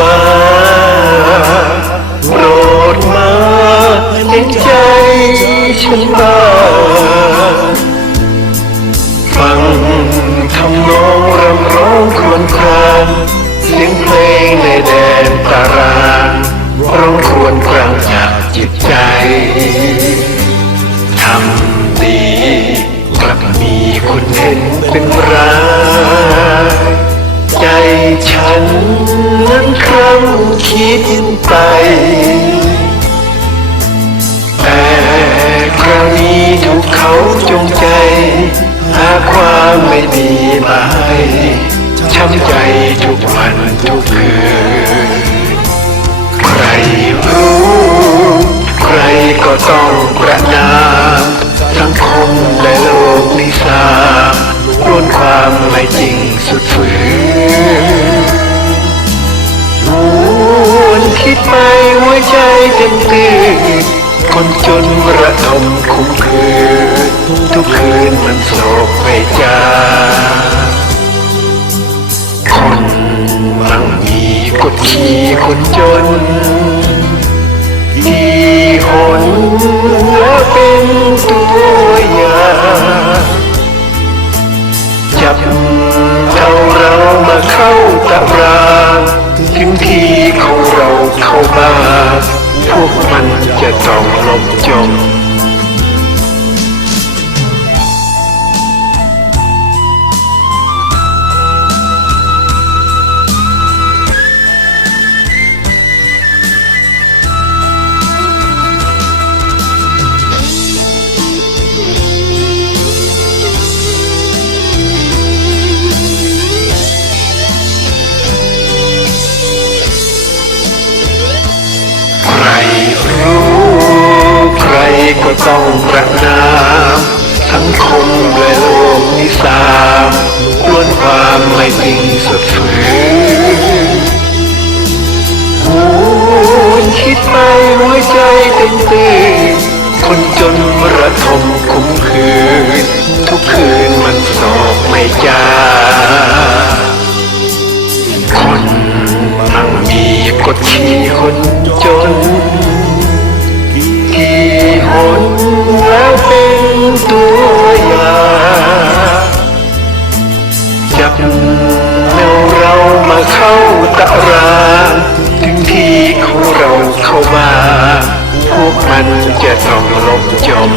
ฟ้าโปรดมาเห็นใจฉันบ้างฟังทำนองรำร้องครวญครางเสียงเพลงในแดนตารางร้องครวญครางจากจิตใจทำดีกลับมีคนเห็นเป็นร้าย ฉันนั้นครั้งคิดไป แต่คราวนี้ถูกเขาจงใจ หาความไม่ดีมาให้ช้ำใจทุกวันทุกคืน ใครรู้ ใครก็ต้อง คิดไปหัวใจเต็มตื่นคนจนระดมคุ้มคืนทุกคืนมันโศกไม่จาคนมั่งมีกดขี่คนจนที่หนและเป็นตัว ระทมคุ้มคืน ทุกคืนมันสอบไม่จางคนมั่งมีกดขี่คนจนที่หนแล้วเป็นตัวอย่างจับเอาเรามาเข้าตารางถึงที่ของเราเข้ามา พวกมันจะต้องลบจม